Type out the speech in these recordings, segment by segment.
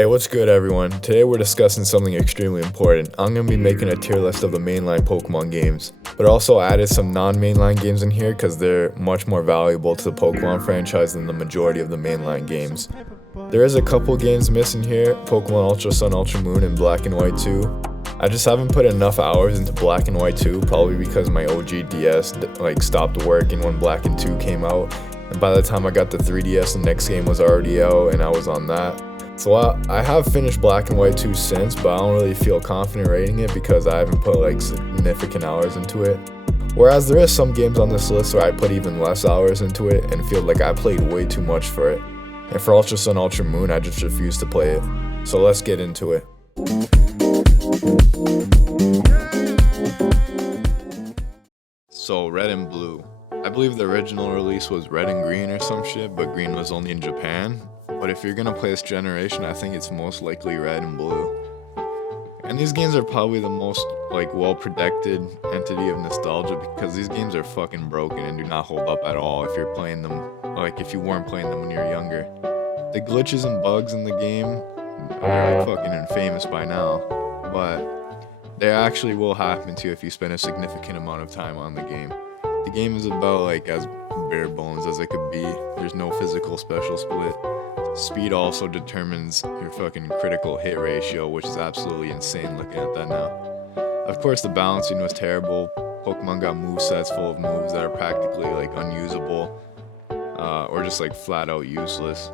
Hey, what's good, everyone? Today we're discussing something extremely important. I'm going to be making a tier list of the mainline Pokemon games, but also added some non-mainline games in here because they're much more valuable to the Pokemon franchise than the majority of the mainline games. There is a couple games missing here, Pokemon Ultra Sun, Ultra Moon, and Black and White 2. I just haven't put enough hours into Black and White 2, probably because my OG DS stopped working when Black and 2 came out, and by the time I got the 3DS, the next game was already out, and I was on that. So I have finished Black and White 2 since, but I don't really feel confident rating it because I haven't put significant hours into it. Whereas there is some games on this list where I put even less hours into it and feel like I played way too much for it. And for Ultra Sun, Ultra Moon, I just refuse to play it. So let's get into it. So Red and Blue. I believe the original release was Red and Green or some shit, but Green was only in Japan. But if you're gonna play this generation, I think it's most likely Red and Blue. And these games are probably the most well-protected entity of nostalgia because these games are fucking broken and do not hold up at all if you're playing them, if you weren't playing them when you were younger. The glitches and bugs in the game are fucking infamous by now, but they actually will happen to you if you spend a significant amount of time on the game. The game is about as bare bones as it could be. There's no physical special split. Speed also determines your fucking critical hit ratio, which is absolutely insane looking at that now. Of course, the balancing was terrible. Pokemon got movesets full of moves that are practically unusable, or just flat out useless.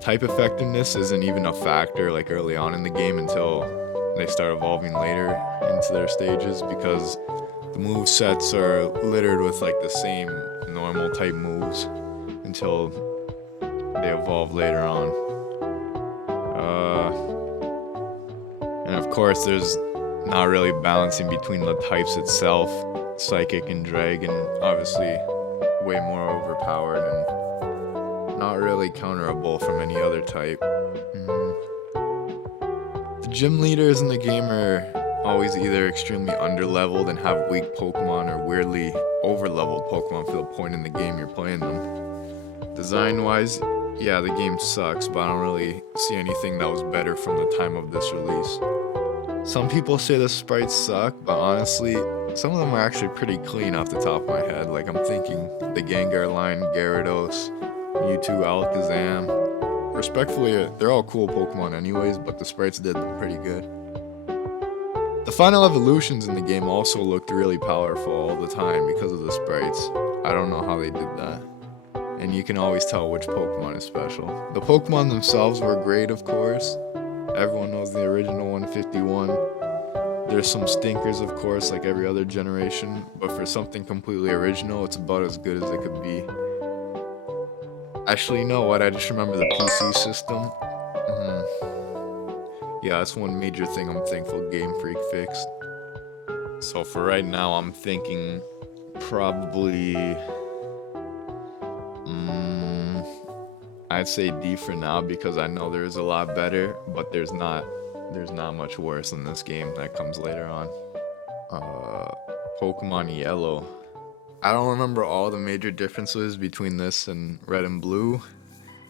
Type effectiveness isn't even a factor early on in the game until they start evolving later into their stages because the movesets are littered with the same normal type moves until they evolve later on. And of course there's not really balancing between the types itself. Psychic and Dragon obviously way more overpowered and not really counterable from any other type. The gym leaders in the game are always either extremely underleveled and have weak Pokemon or weirdly overleveled Pokemon for the point in the game you're playing them. Design wise, yeah, the game sucks, but I don't really see anything that was better from the time of this release. Some people say the sprites suck, but honestly, some of them are actually pretty clean off the top of my head. I'm thinking the Gengar line, Gyarados, Mewtwo, Alakazam. Respectfully, they're all cool Pokemon anyways, but the sprites did them pretty good. The final evolutions in the game also looked really powerful all the time because of the sprites. I don't know how they did that. And you can always tell which Pokemon is special. The Pokemon themselves were great, of course. Everyone knows the original 151. There's some stinkers, of course, like every other generation, but for something completely original, it's about as good as it could be. Actually, you know what? I just remember the PC system. Yeah, that's one major thing I'm thankful Game Freak fixed. So for right now, I'm thinking probably I'd say D for now because I know there's a lot better, but there's not much worse in this game that comes later on. Pokemon Yellow. I don't remember all the major differences between this and Red and Blue,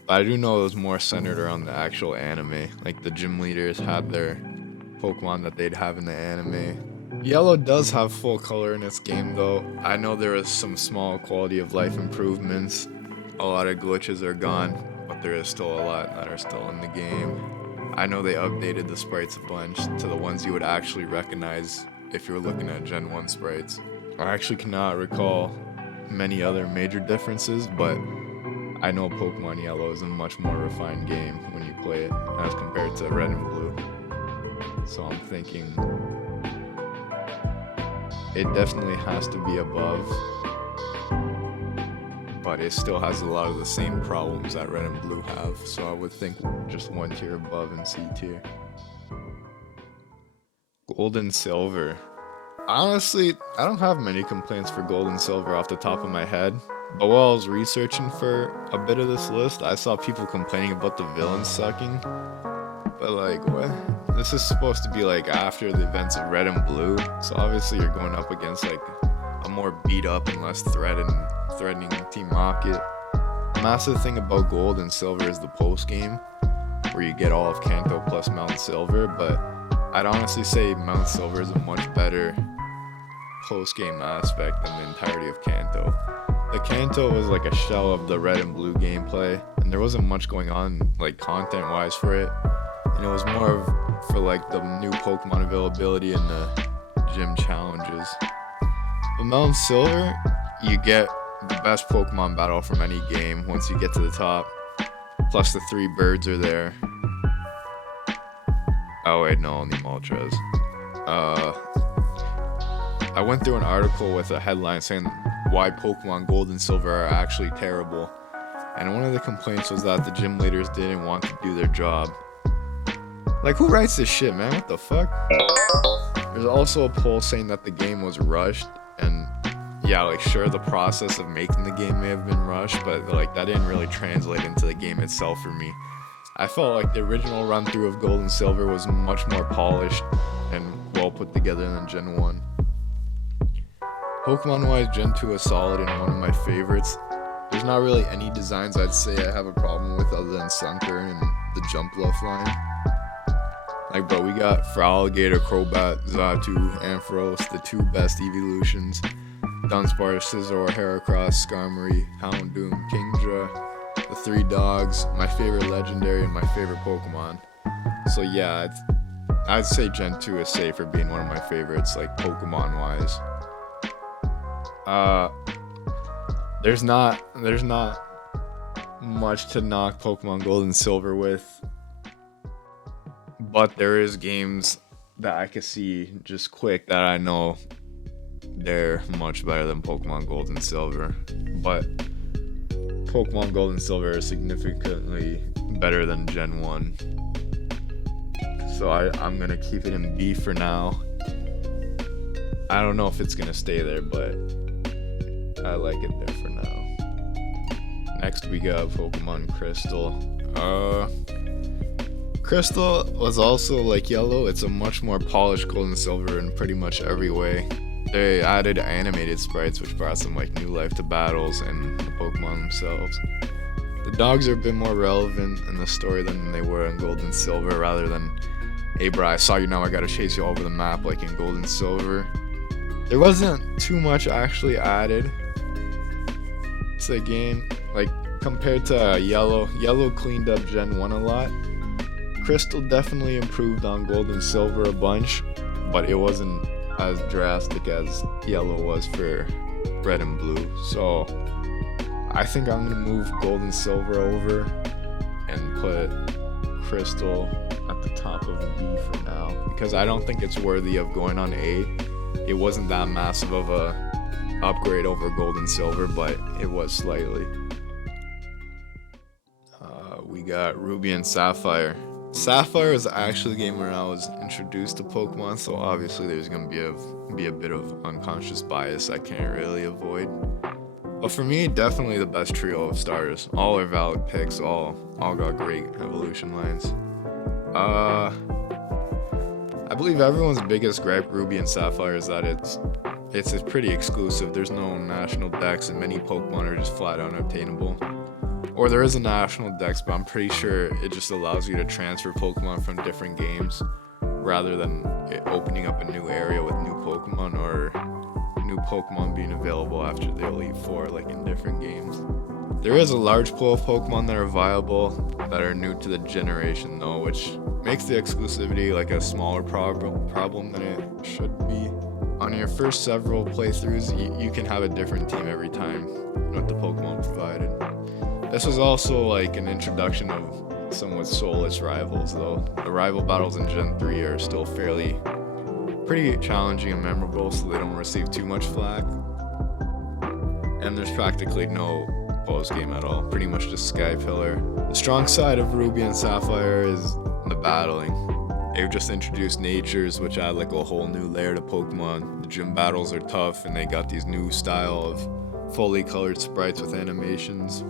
but I do know it was more centered around the actual anime. The gym leaders had their Pokemon that they'd have in the anime. Yellow does have full color in its game though. I know there is some small quality of life improvements. A lot of glitches are gone, but there is still a lot that are still in the game. I know they updated the sprites a bunch to the ones you would actually recognize if you were looking at Gen 1 sprites. I actually cannot recall many other major differences, but I know Pokemon Yellow is a much more refined game when you play it as compared to Red and Blue. So I'm thinking it definitely has to be above, but it still has a lot of the same problems that Red and Blue have, so I would think just one tier above in C tier. Gold and Silver. Honestly, I don't have many complaints for Gold and Silver off the top of my head, but while I was researching for a bit of this list, I saw people complaining about the villains sucking. But what? This is supposed to be after the events of Red and Blue, so obviously you're going up against a more beat up and less threatening Team Rocket. The massive thing about Gold and Silver is the post game. where you get all of Kanto plus Mount Silver, but I'd honestly say Mount Silver is a much better post-game aspect than the entirety of Kanto. The Kanto was like a shell of the red and blue gameplay, and there wasn't much going on like content-wise for it, and it was more of for like the new Pokemon availability and the gym challenges. With Mount Silver, you get the best Pokemon battle from any game once you get to the top, plus the 3 birds are there. Oh wait, no, only Moltres. I went through an article with a headline saying why Pokemon Gold and Silver are actually terrible, and one of the complaints was that the gym leaders didn't want to do their job. Like, who writes this shit, man? What the fuck? There's also a poll saying that the game was rushed, and yeah, like, sure, the process of making the game may have been rushed, but like that didn't really translate into the game itself for me. I felt like the original run through of Gold and Silver was much more polished and well put together than Gen 1. Pokemon wise, Gen 2 is solid and one of my favorites. There's not really any designs I'd say I have a problem with other than Sunkern and the Jumpluff line. Like, bro, we got Feraligatr, Crobat, Xatu, Ampharos, the 2 best evolutions. Dunsparce, Scizor, Heracross, Skarmory, Houndoom, Kingdra, the 3 dogs, my favorite legendary, and my favorite Pokemon. So yeah, I'd say Gen 2 is safe for being one of my favorites, like Pokemon wise. There's not much to knock Pokemon Gold and Silver with, but there is games that I can see just quick that I know they're much better than Pokemon Gold and Silver, but Pokemon Gold and Silver is significantly better than Gen 1. So I'm gonna keep it in B for now. I don't know if it's gonna stay there, but I like it there for now. Next we got Pokemon Crystal. Crystal was also like Yellow. It's a much more polished Gold and Silver in pretty much every way. They added animated sprites, which brought some like new life to battles and the Pokemon themselves. The dogs are a bit more relevant in the story than they were in Gold and Silver, rather than, hey bro, I saw you, now I gotta chase you all over the map like in Gold and Silver. There wasn't too much actually added to the game, like compared to Yellow. Yellow cleaned up Gen 1 a lot. Crystal definitely improved on Gold and Silver a bunch, but it wasn't as drastic as Yellow was for Red and Blue. So I think I'm gonna move Gold and Silver over and put Crystal at the top of B for now, because I don't think it's worthy of going on A. It wasn't that massive of a upgrade over Gold and Silver, but it was slightly. We got Ruby and Sapphire. Sapphire is actually the game where I was introduced to Pokemon, so obviously there's gonna be a bit of unconscious bias I can't really avoid. But for me, definitely the best trio of starters. All are valid picks. All got great evolution lines. I believe everyone's biggest gripe Ruby and Sapphire is that it's pretty exclusive. There's no national dex, and many Pokemon are just flat out unobtainable. Or there is a national dex, but I'm pretty sure it just allows you to transfer Pokemon from different games rather than it opening up a new area with new Pokemon or new Pokemon being available after the Elite Four, like in different games. There is a large pool of Pokemon that are viable that are new to the generation though, which makes the exclusivity like a smaller problem than it should be. On your first several playthroughs, you can have a different team every time with the Pokemon provided. This was also like an introduction of somewhat soulless rivals though. The rival battles in Gen 3 are still pretty challenging and memorable, so they don't receive too much flack. And there's practically no post game at all, pretty much just Sky Pillar. The strong side of Ruby and Sapphire is the battling. They've just introduced natures, which add like a whole new layer to Pokemon. The gym battles are tough, and they got these new style of fully colored sprites with animations.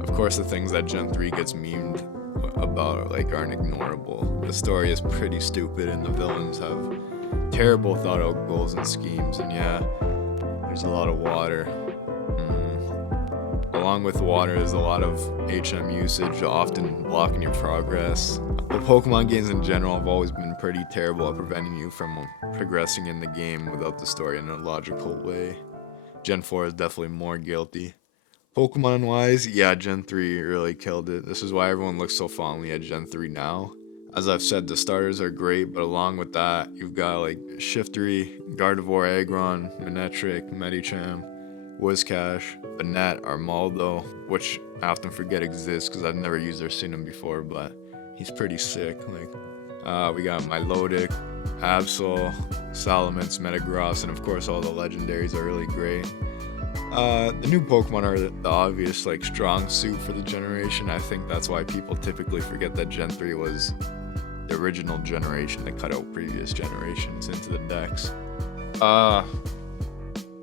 Of course, the things that Gen 3 gets memed about like aren't ignorable. The story is pretty stupid, and the villains have terrible thought out goals and schemes, and yeah, there's a lot of water. A along with water, there's a lot of HM usage, often blocking your progress. But Pokemon games in general have always been pretty terrible at preventing you from progressing in the game without the story in a logical way. Gen 4 is definitely more guilty. Pokemon wise, yeah, Gen 3 really killed it. This is why everyone looks so fondly at Gen 3 now. As I've said, the starters are great, but along with that, you've got like Shiftry, Gardevoir, Aggron, Manectric, Medicham, Whiscash, Banette, Armaldo, which I often forget exists because I've never used or seen him before, but he's pretty sick. Like, we got Milotic, Absol, Salamence, Metagross, and of course all the legendaries are really great. The new Pokemon are the obvious like strong suit for the generation. I think that's why people typically forget that Gen 3 was the original generation that cut out previous generations into the decks.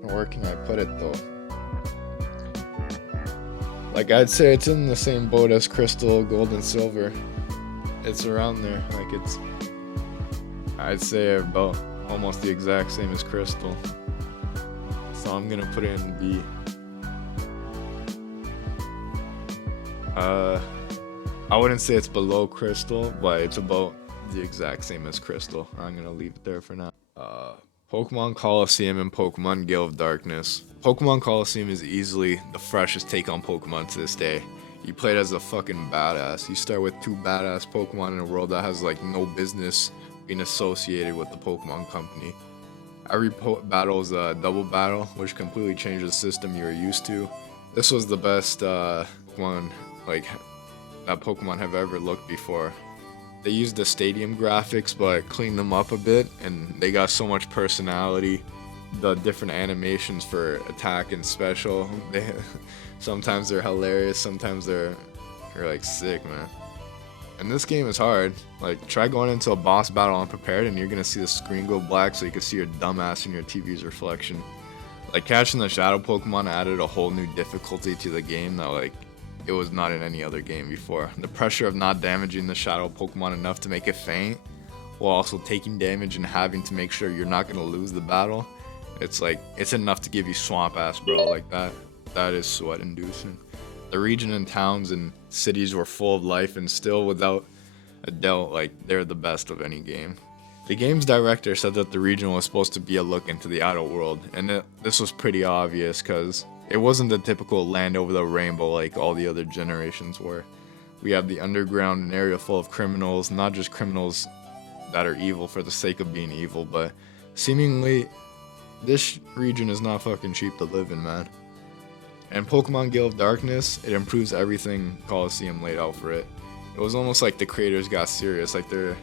Where can I put it though? Like, I'd say it's in the same boat as Crystal, Gold, and Silver. It's around there. Like, it's, I'd say about almost the exact same as Crystal. So I'm gonna put it in B. I wouldn't say it's below Crystal, but it's about the exact same as Crystal. I'm gonna leave it there for now. Pokemon Colosseum and Pokemon Gale of Darkness. Pokemon Colosseum is easily the freshest take on Pokemon to this day. You play it as a fucking badass. You start with two badass Pokemon in a world that has like no business being associated with the Pokemon company. Every battle is a double battle, which completely changed the system you were used to. This was the best one like that Pokemon have ever looked before. They used the stadium graphics but cleaned them up a bit, and they got so much personality. The different animations for attack and special, sometimes they're hilarious, sometimes they're like sick, man. And this game is hard. Like, try going into a boss battle unprepared and you're gonna see the screen go black so you can see your dumbass in your TV's reflection. Like, catching the shadow Pokemon added a whole new difficulty to the game that like it was not in any other game before. The pressure of not damaging the shadow Pokemon enough to make it faint, while also taking damage and having to make sure you're not gonna lose the battle. It's like, it's enough to give you swamp ass, bro. Like that is sweat inducing. The region and towns and cities were full of life, and still without a doubt, like, they're the best of any game. The game's director said that the region was supposed to be a look into the outer world, and this was pretty obvious because it wasn't the typical land over the rainbow like all the other generations were. We have the underground, an area full of criminals, not just criminals that are evil for the sake of being evil, but seemingly this region is not fucking cheap to live in, man. And Pokemon Gale of Darkness, it improves everything Colosseum laid out for it. It was almost like the creators got serious, like they're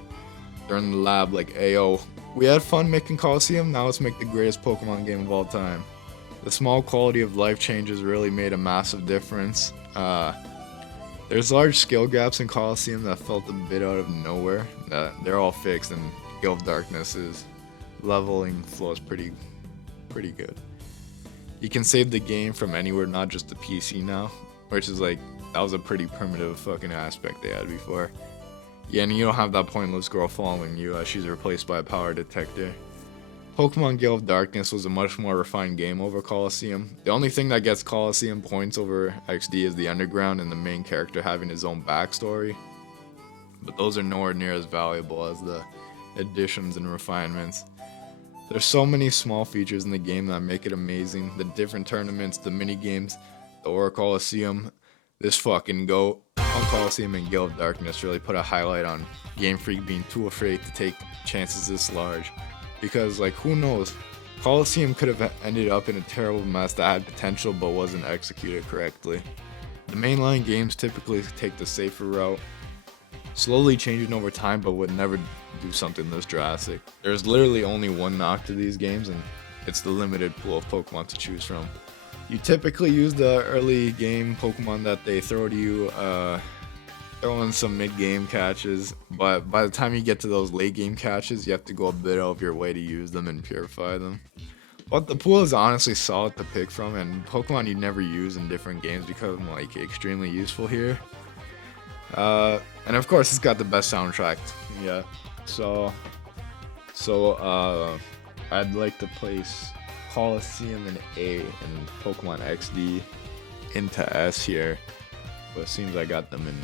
in the lab like, ayo, we had fun making Colosseum, now let's make the greatest Pokemon game of all time. The small quality of life changes really made a massive difference. There's large skill gaps in Colosseum that felt a bit out of nowhere. They're all fixed, and Gale of Darkness's leveling flow is pretty good. You can save the game from anywhere, not just the PC now, which is like, that was a pretty primitive fucking aspect they had before. Yeah, and you don't have that pointless girl following you as she's replaced by a power detector. Pokemon Gale of Darkness was a much more refined game over Colosseum. The only thing that gets Colosseum points over XD is the underground and the main character having his own backstory. But those are nowhere near as valuable as the additions and refinements. There's so many small features in the game that make it amazing. The different tournaments, the mini games, the Aura Colosseum, this fucking GOAT. Pokemon Colosseum and Gale of Darkness really put a highlight on Game Freak being too afraid to take chances this large. Because, like, who knows? Colosseum could have ended up in a terrible mess that had potential but wasn't executed correctly. The mainline games typically take the safer route, slowly changing over time, but would never do something this drastic. There's literally only one knock to these games, and it's the limited pool of Pokemon to choose from. You typically use the early game Pokemon that they throw to you, throw in some mid-game catches, but by the time you get to those late-game catches, you have to go a bit out of your way to use them and purify them. But the pool is honestly solid to pick from, and Pokemon you never use in different games become like extremely useful here. And of course, it's got the best soundtrack. Yeah. So I'd like to place Colosseum in A and Pokemon XD into S here, but it seems I got them in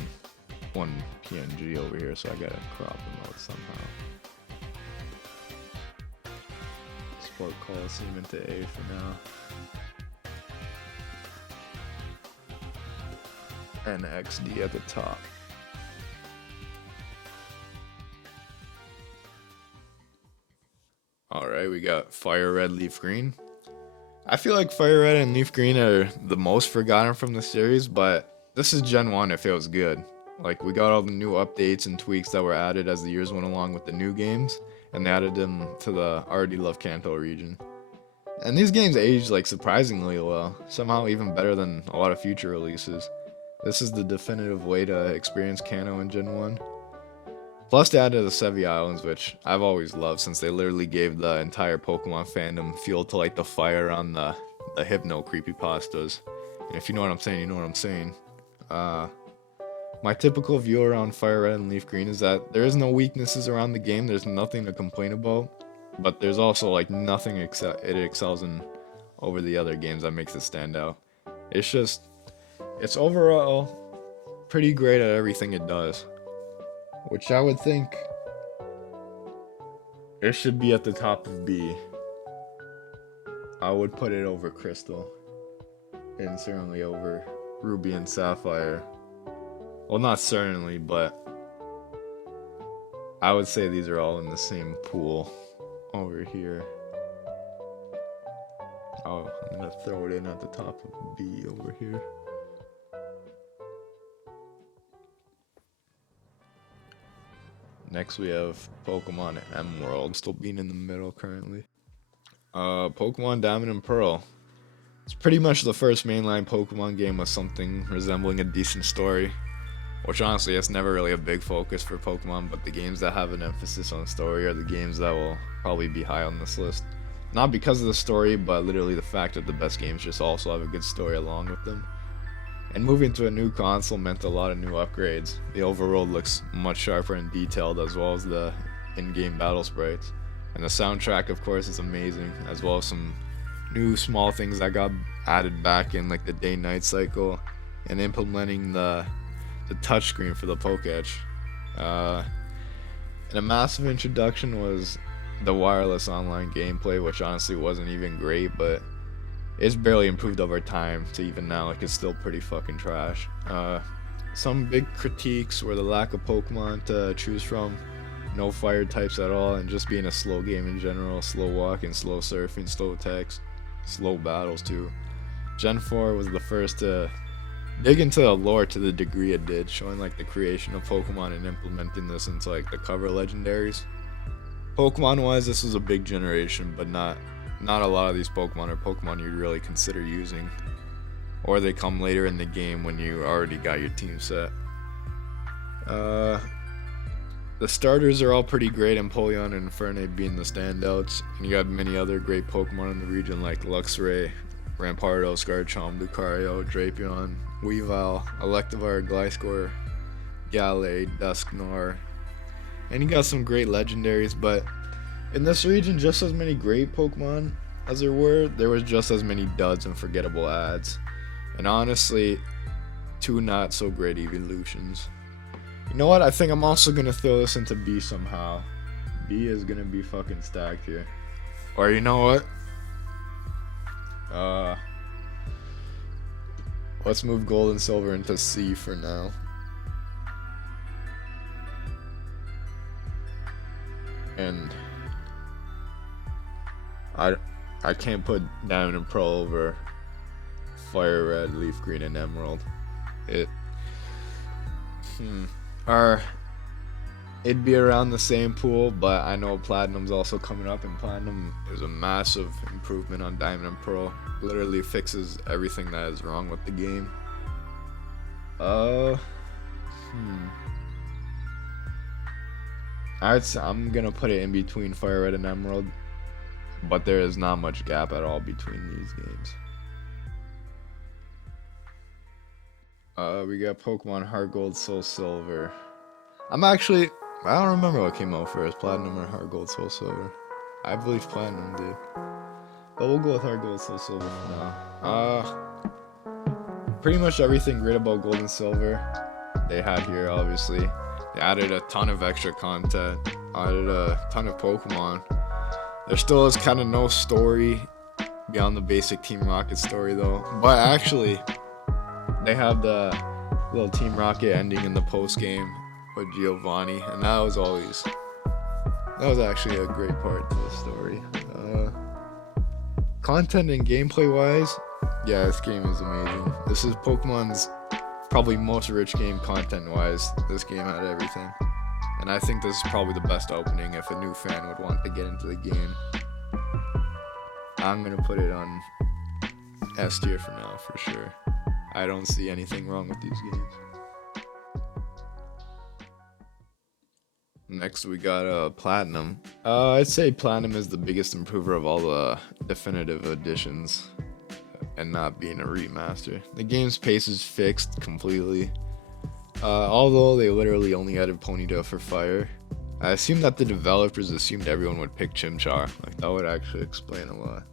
one PNG over here, so I gotta crop them out somehow. Sport Coliseum into A for now. And XD at the top. Alright, we got Fire Red, Leaf Green. I feel like Fire Red and Leaf Green are the most forgotten from the series, but this is Gen 1, it feels good. Like, we got all the new updates and tweaks that were added as the years went along with the new games, and they added them to the already loved Kanto region. And these games aged like surprisingly well, somehow even better than a lot of future releases. This is the definitive way to experience Kanto in Gen 1. Plus they added the Sevi Islands, which I've always loved since they literally gave the entire Pokemon fandom fuel to light the fire on the Hypno creepypastas. And if you know what I'm saying, you know what I'm saying. My typical view around Fire Red and Leaf Green is that there is no weaknesses around the game, there's nothing to complain about, but there's also like nothing it excels in over the other games that makes it stand out. It's overall pretty great at everything it does, which I would think it should be at the top of B. I would put it over Crystal, and certainly over Ruby and Sapphire. Well, not certainly, but I would say these are all in the same pool over here. Oh, I'm gonna throw it in at the top of B over here. Next we have Pokemon Emerald, still being in the middle currently. Pokemon Diamond and Pearl. It's pretty much the first mainline Pokemon game with something resembling a decent story. Which honestly, it's never really a big focus for Pokemon, but the games that have an emphasis on story are the games that will probably be high on this list. Not because of the story, but literally the fact that the best games just also have a good story along with them. And moving to a new console meant a lot of new upgrades. The overworld looks much sharper and detailed, as well as the in-game battle sprites. And the soundtrack, of course, is amazing, as well as some new small things that got added back in, like the day-night cycle, and implementing the touchscreen for the Pokétch. And a massive introduction was the wireless online gameplay, which honestly wasn't even great, but it's barely improved over time to even now, like it's still pretty fucking trash. Some big critiques were the lack of Pokemon to choose from, no fire types at all, and just being a slow game in general, slow walking, slow surfing, slow attacks, slow battles too. Gen 4 was the first to dig into the lore to the degree it did, showing like the creation of Pokemon and implementing this into like the cover legendaries. Pokemon wise, this was a big generation, but not a lot of these Pokemon are Pokemon you'd really consider using, or they come later in the game when you already got your team set. The starters are all pretty great, Empoleon and Infernape being the standouts, and you got many other great Pokemon in the region like Luxray, Rampardo, Scarchomp, Lucario, Drapion, Weavile, Electivire, Gliscor, Gallade, Dusknoir, and you got some great legendaries, but in this region, just as many great Pokemon as there was just as many duds and forgettable ads. And honestly, 2 not so great evolutions. You know what? I think I'm also gonna throw this into B somehow. B is gonna be fucking stacked here. Or you know what? Let's move Gold and Silver into C for now. And I can't put Diamond and Pearl over Fire Red, Leaf Green, and Emerald. It'd be around the same pool, but I know Platinum's also coming up, and Platinum is a massive improvement on Diamond and Pearl. Literally fixes everything that is wrong with the game. I'm gonna put it in between Fire Red and Emerald, but there is not much gap at all between these games. We got Pokemon Heart Gold, Soul Silver. I don't remember what came out first, Platinum or Heart Gold, Soul Silver. I believe Platinum did. But we'll go with Heart Gold, Soul Silver for now. Pretty much everything great about Gold and Silver they had here, obviously. They added a ton of extra content, added a ton of Pokemon. There still is kind of no story beyond the basic Team Rocket story though. But actually, they have the little Team Rocket ending in the post game with Giovanni, and that was actually a great part to the story. Content and gameplay wise, yeah, this game is amazing. This is Pokemon's probably most rich game content wise. This game had everything. And I think this is probably the best opening if a new fan would want to get into the game. I'm gonna put it on S tier for now, for sure. I don't see anything wrong with these games. Next we got Platinum. I'd say Platinum is the biggest improver of all the definitive editions, and not being a remaster. The game's pace is fixed completely. Although they literally only added Ponyta for fire. I assume that the developers assumed everyone would pick Chimchar. Like, that would actually explain a lot.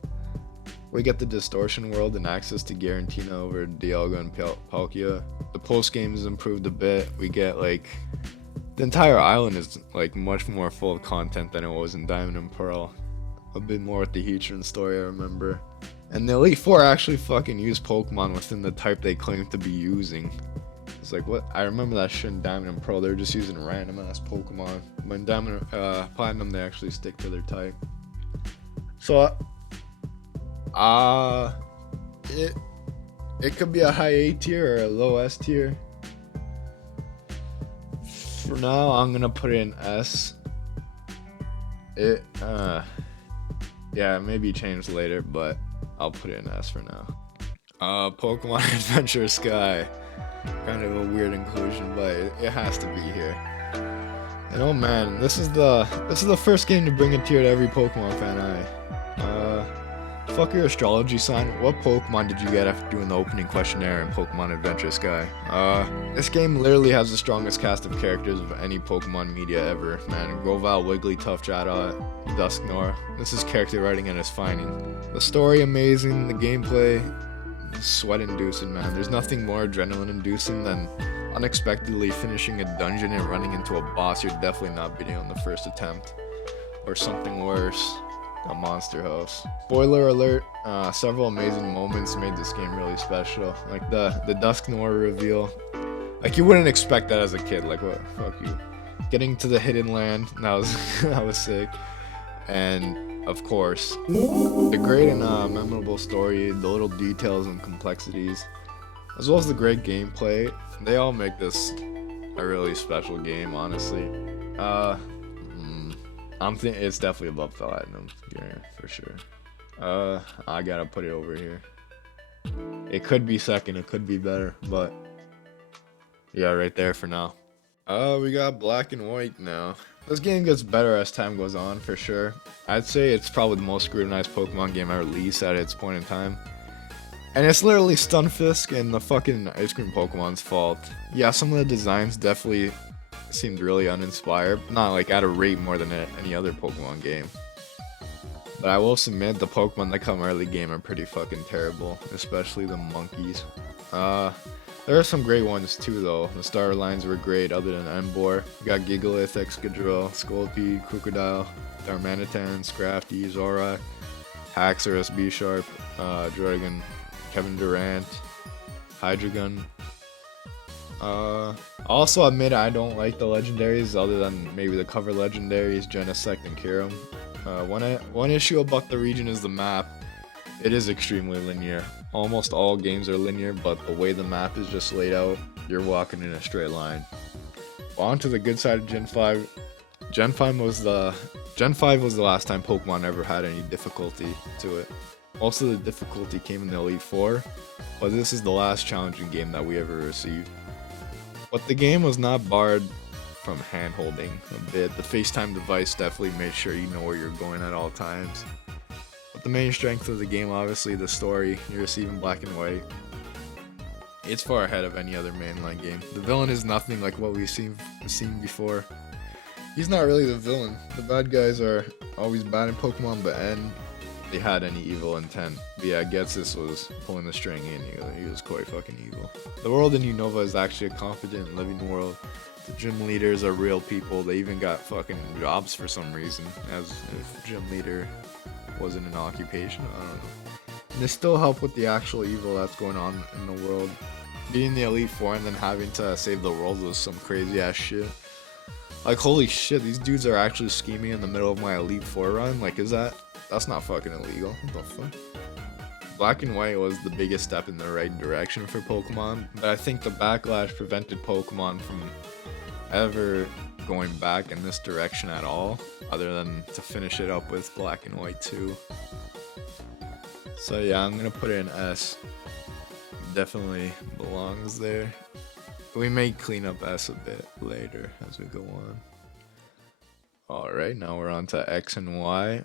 We get the Distortion World and access to Garantina over Dialga and Palkia. The post game is improved a bit. We get like, the entire island is like much more full of content than it was in Diamond and Pearl. A bit more with the Heatran story, I remember. And the Elite Four actually fucking use Pokemon within the type they claim to be using. It's like, what? I remember that shit in Diamond and Pearl. They're just using random ass Pokemon. But in Diamond, Platinum, they actually stick to their type. So, it could be a high A tier or a low S tier. For now, I'm gonna put it in S. Yeah, maybe change later, but I'll put it in S for now. Pokemon Adventure Sky. Kind of a weird inclusion, but it has to be here. And oh man, this is the first game to bring a tear to every Pokemon fan eye. Fuck your astrology sign. What Pokemon did you get after doing the opening questionnaire in Pokemon Adventure Sky? This game literally has the strongest cast of characters of any Pokemon media ever, man. Grovyle, Wigglytuff, Chatot, Dusknoir. This is character writing at its finest. The story amazing, the gameplay sweat-inducing, man. There's nothing more adrenaline-inducing than unexpectedly finishing a dungeon and running into a boss you're definitely not beating on the first attempt. Or something worse, a monster house. Spoiler alert, several amazing moments made this game really special. Like the Dusknoir reveal. Like, you wouldn't expect that as a kid, like, what, fuck you. Getting to the Hidden Land, that was sick. And of course, the great and memorable story, the little details and complexities, as well as the great gameplay, they all make this a really special game, honestly. I'm thinking it's definitely above Platinum, yeah, for sure. I gotta put it over here. It could be second, it could be better, but yeah, right there for now. We got Black and White now. This game gets better as time goes on, for sure. I'd say it's probably the most scrutinized Pokemon game ever released at its point in time. And it's literally Stunfisk and the fucking Ice Cream Pokemon's fault. Yeah, some of the designs definitely seemed really uninspired, but not like at a rate more than any other Pokemon game. But I will submit, the Pokemon that come early game are pretty fucking terrible, especially the monkeys. There are some great ones too though. The starter lines were great other than Emboar. We got Gigalith, Excadrill, Scolipede, Crocodile, Darmanitan, Scrafty, Zorak, Haxorus, Bisharp, Dragon, Kevin Durant, Hydreigon. I'll also admit I don't like the legendaries other than maybe the cover legendaries, Genesect and Kyurem. One issue about the region is the map. It is extremely linear. Almost all games are linear, but the way the map is just laid out, you're walking in a straight line. Well, on to the good side of Gen 5. Gen 5 was the last time Pokemon ever had any difficulty to it. Most of the difficulty came in the Elite Four, but this is the last challenging game that we ever received. But the game was not barred from hand-holding a bit. The FaceTime device definitely made sure you know where you're going at all times. But the main strength of the game, obviously, the story. You're receiving Black and White. It's far ahead of any other mainline game. The villain is nothing like what we've seen before. He's not really the villain. The bad guys are always bad in Pokemon, but N, they had any evil intent. But yeah, Getsus was pulling the string in. He was quite fucking evil. The world in Unova is actually a confident, living world. The gym leaders are real people. They even got fucking jobs for some reason, as if gym leader wasn't an occupation. I don't know. And they still help with the actual evil that's going on in the world. Being the Elite Four and then having to save the world was some crazy ass shit. Like, holy shit, these dudes are actually scheming in the middle of my Elite Four run? Like, that's not fucking illegal. What the fuck? Black and White was the biggest step in the right direction for Pokemon, but I think the backlash prevented Pokemon from ever going back in this direction at all, other than to finish it up with Black and White 2. So yeah, I'm gonna put it in S. Definitely belongs there. We may clean up S a bit later as we go on. Alright, now we're on to X and Y.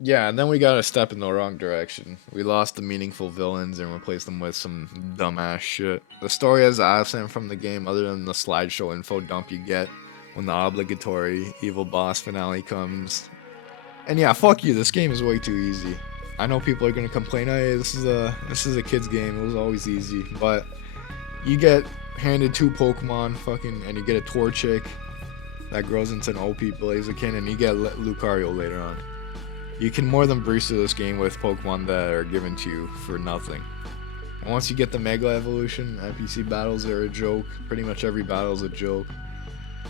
Yeah, and then we got a step in the wrong direction. We lost the meaningful villains and replaced them with some dumbass shit. The story is absent from the game other than the slideshow info dump you get when the obligatory evil boss finale comes. And yeah, fuck you, this game is way too easy. I know people are gonna complain, hey, this is a kid's game, it was always easy, but you get handed 2 Pokemon, and you get a Torchic that grows into an OP Blaziken, and you get Lucario later on. You can more than breeze through this game with Pokemon that are given to you for nothing. And once you get the Mega Evolution, NPC battles are a joke. Pretty much every battle is a joke.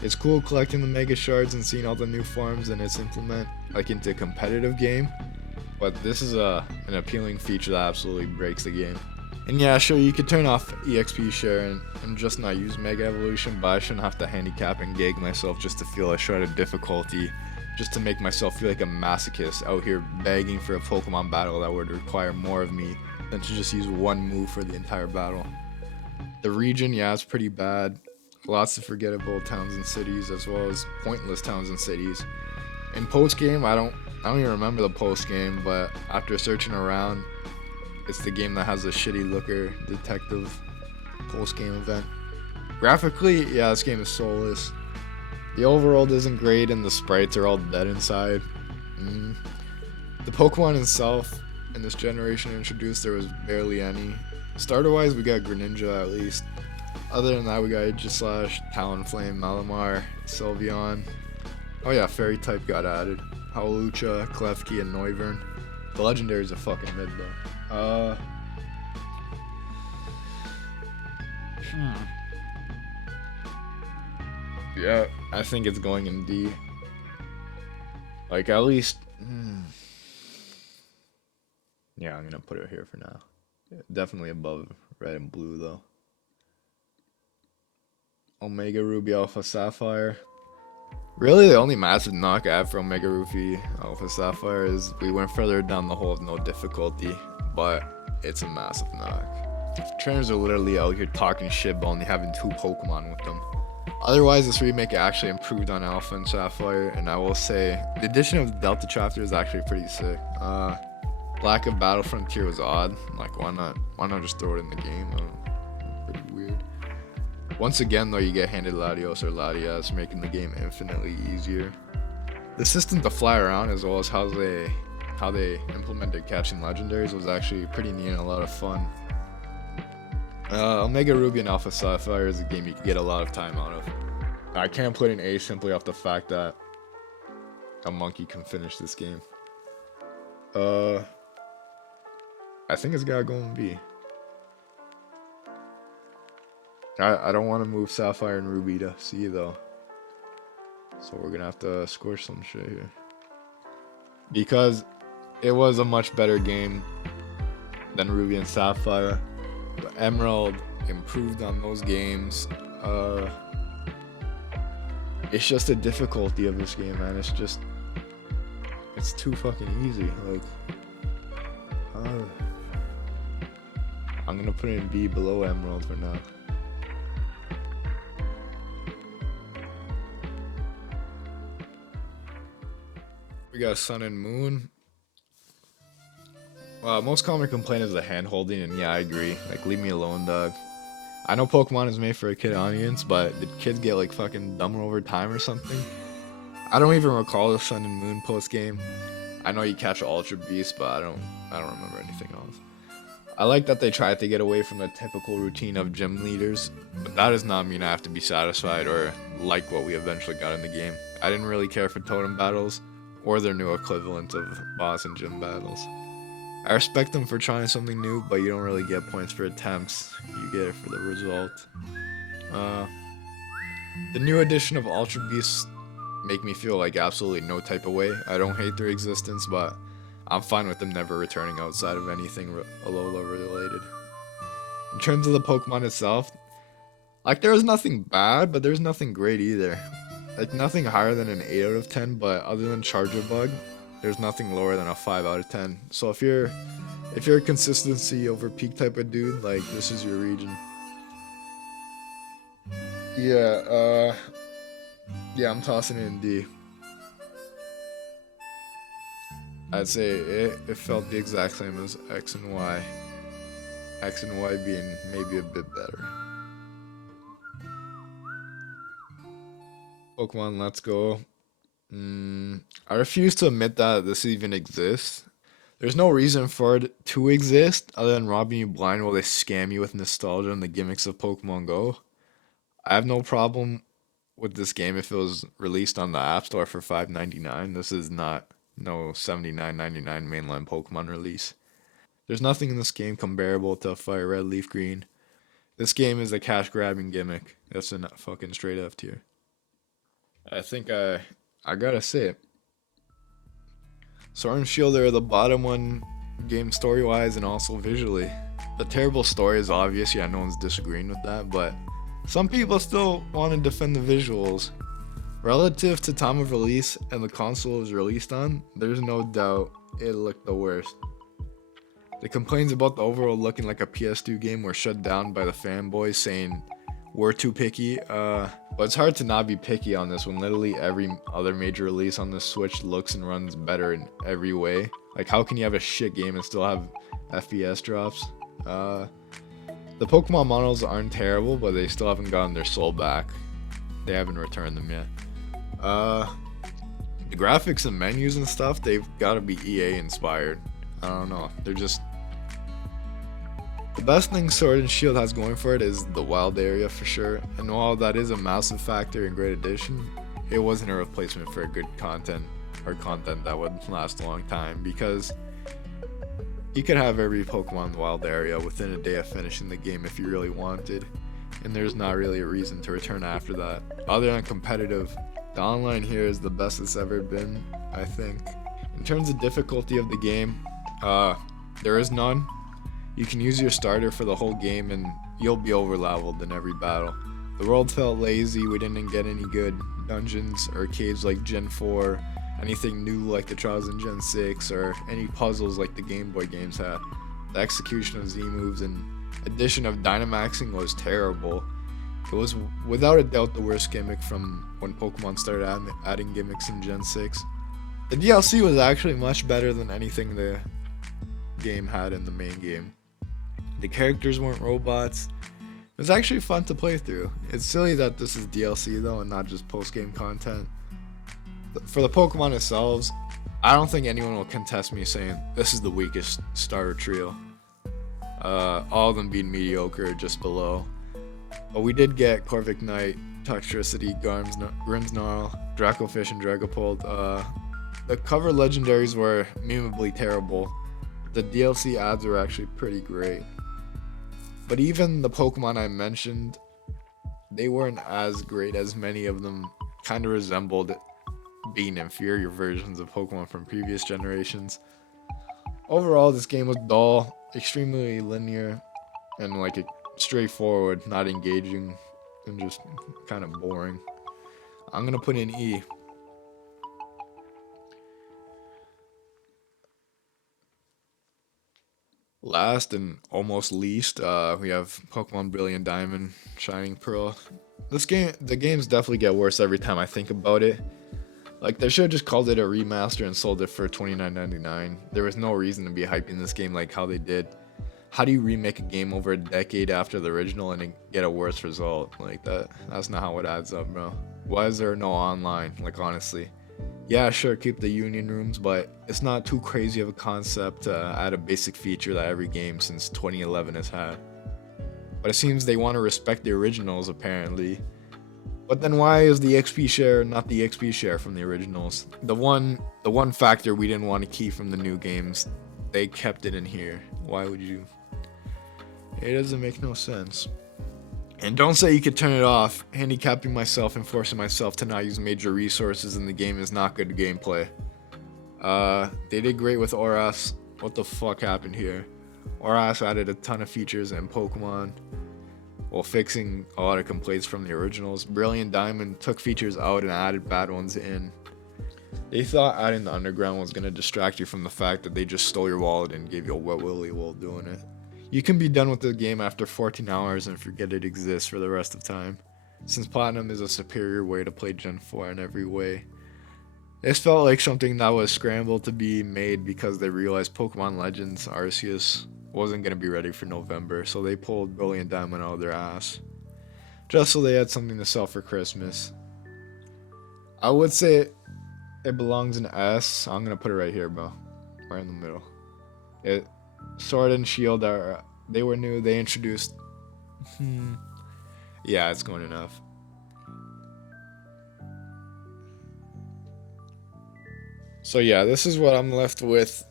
It's cool collecting the Mega Shards and seeing all the new farms and its implement into a competitive game, but this is an appealing feature that absolutely breaks the game. And yeah, sure, you could turn off EXP share and just not use Mega Evolution, but I shouldn't have to handicap and gag myself just to feel a shred of difficulty, just to make myself feel like a masochist out here begging for a Pokemon battle that would require more of me than to just use one move for the entire battle. The region, yeah, it's pretty bad. Lots of forgettable towns and cities, as well as pointless towns and cities. In post-game, I don't even remember the post-game, but after searching around, it's the game that has a shitty looker detective post-game event. Graphically, yeah, this game is soulless. The overworld isn't great and the sprites are all dead inside. The Pokemon itself in this generation introduced, there was barely any. Starter-wise, we got Greninja at least. Other than that, we got Aegislash, Talonflame, Malamar, Sylveon. Oh yeah, Fairy type got added. Howlucha, Klefki, and Noivern. The legendaries are fucking mid though. Yeah, I think it's going in D. Like, at least... Yeah, I'm gonna put it here for now. Definitely above Red and Blue, though. Omega Ruby Alpha Sapphire. Really, the only massive knock I have for Omega Ruby Alpha Sapphire is we went further down the hole of no difficulty, but it's a massive knock. Trainers are literally out here talking shit but only having 2 Pokemon with them. Otherwise, this remake actually improved on Alpha and Sapphire, and I will say the addition of the Delta chapter is actually pretty sick. Lack of Battle Frontier was odd. Like, why not just throw it in the game? Pretty weird. Once again, though, you get handed Latios or Latias, making the game infinitely easier. The system to fly around, as well as how they implemented catching legendaries, was actually pretty neat and a lot of fun. Omega Ruby and Alpha Sapphire is a game you can get a lot of time out of. I can't put an A simply off the fact that a monkey can finish this game. I think it's gotta go in B. I don't want to move Sapphire and Ruby to C though, so we're gonna have to score some shit here, because it was a much better game than Ruby and Sapphire. But Emerald improved on those games. It's just the difficulty of this game, man. It's too fucking easy. Like, I'm gonna put it in B below Emerald for now. We got Sun and Moon. Most common complaint is the hand holding, and yeah, I agree. Like, leave me alone, dog. I know Pokemon is made for a kid audience, but did kids get like fucking dumber over time or something? I don't even recall the Sun and Moon post game. I know you catch Ultra Beast, but I don't remember anything else. I like that they tried to get away from the typical routine of gym leaders, but that does not mean I have to be satisfied or like what we eventually got in the game. I didn't really care for totem battles or their new equivalent of boss and gym battles. I respect them for trying something new, but you don't really get points for attempts. You get it for the result. The new edition of Ultra Beasts make me feel like absolutely no type of way. I don't hate their existence, but I'm fine with them never returning outside of anything Alola related. In terms of the Pokemon itself, like there was nothing bad, but there's nothing great either. Like nothing higher than an 8 out of 10, but other than Charger Bug, there's nothing lower than a 5 out of 10. So if you're a consistency over peak type of dude, like this is your region. Yeah, I'm tossing it in D. I'd say it felt the exact same as X and Y. X and Y being maybe a bit better. Pokemon Let's Go. I refuse to admit that this even exists. There's no reason for it to exist other than robbing you blind while they scam you with nostalgia and the gimmicks of Pokemon Go. I have no problem with this game if it was released on the App Store for $5.99. This is not no $79.99 mainline Pokemon release. There's nothing in this game comparable to Fire Red Leaf Green. This game is a cash grabbing gimmick. That's a fucking straight F tier. I think I gotta say it. Sword and Shield are the bottom one game story wise and also visually. The terrible story is obvious, yeah, no one's disagreeing with that, but some people still want to defend the visuals. Relative to time of release and the console it was released on, there's no doubt it looked the worst. The complaints about the overall looking like a PS2 game were shut down by the fanboys saying we're too picky, but it's hard to not be picky on this when literally every other major release on the Switch looks and runs better in every way. Like how can you have a shit game and still have FPS drops? The Pokemon models aren't terrible, but they still haven't gotten their soul back. They haven't returned them yet. The graphics and menus and stuff, they've got to be EA inspired. I don't know. They're just... The best thing Sword and Shield has going for it is the wild area for sure. And while that is a massive factor in Great Edition, it wasn't a replacement for good content or content that would last a long time, because you could have every Pokemon in the wild area within a day of finishing the game if you really wanted, and there's not really a reason to return after that. Other than competitive, the online here is the best it's ever been, I think. In terms of difficulty of the game, there is none. You can use your starter for the whole game and you'll be over leveled in every battle. The world felt lazy, we didn't get any good dungeons or caves like Gen 4, anything new like the Trials in Gen 6, or any puzzles like the Game Boy games had. The execution of Z moves and addition of Dynamaxing was terrible. It was without a doubt the worst gimmick from when Pokemon started adding gimmicks in Gen 6. The DLC was actually much better than anything the game had in the main game. The characters weren't robots. It was actually fun to play through. It's silly that this is DLC though and not just post-game content. For the Pokemon themselves, I don't think anyone will contest me saying this is the weakest starter trio. All of them being mediocre or just below. But we did get Corviknight, Toxtricity, Grimmsnarl, Dracofish, and Dragapult. The cover legendaries were memeably terrible. The DLC ads were actually pretty great. But even the Pokemon I mentioned, they weren't as great as many of them kind of resembled being inferior versions of Pokemon from previous generations. Overall, this game was dull, extremely linear, and like straightforward, not engaging, and just kind of boring. I'm gonna put in E. Last and almost least, we have Pokemon Brilliant Diamond, Shining Pearl. The games definitely get worse every time I think about it. Like, they should have just called it a remaster and sold it for $29.99. There was no reason to be hyping this game like how they did. How do you remake a game over a decade after the original and get a worse result? Like, that's not how it adds up, bro. Why is there no online? Like, honestly. Yeah, sure, keep the union rooms, but it's not too crazy of a concept to add a basic feature that every game since 2011 has had. But it seems they want to respect the originals apparently. But then why is the XP share not the XP share from the originals? The one factor we didn't want to keep from the new games, they kept it in here. Why would you? It doesn't make no sense. And don't say you could turn it off. Handicapping myself and forcing myself to not use major resources in the game is not good gameplay. They did great with Oras. What the fuck happened here? Oras added a ton of features and Pokemon while fixing a lot of complaints from the originals. Brilliant Diamond took features out and added bad ones in. They thought adding the underground was gonna distract you from the fact that they just stole your wallet and gave you a wet willy while doing it. You can be done with the game after 14 hours and forget it exists for the rest of time, since Platinum is a superior way to play Gen 4 in every way. This felt like something that was scrambled to be made because they realized Pokemon Legends Arceus wasn't going to be ready for November, so they pulled Brilliant Diamond out of their ass, just so they had something to sell for Christmas. I would say it belongs in S. I'm going to put it right here, bro. Right in the middle. Sword and Shield they were new. They introduced. Yeah, it's going enough. So yeah, this is what I'm left with.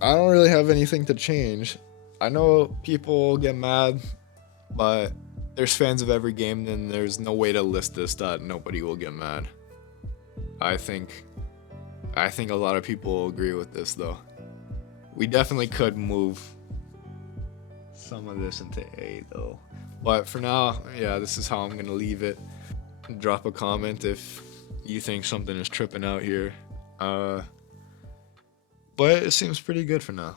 I don't really have anything to change. I know people get mad, but there's fans of every game, and there's no way to list this that nobody will get mad. I think a lot of people will agree with this though. We definitely could move some of this into A though. But for now, yeah, this is how I'm gonna leave it. Drop a comment if you think something is tripping out here. But it seems pretty good for now.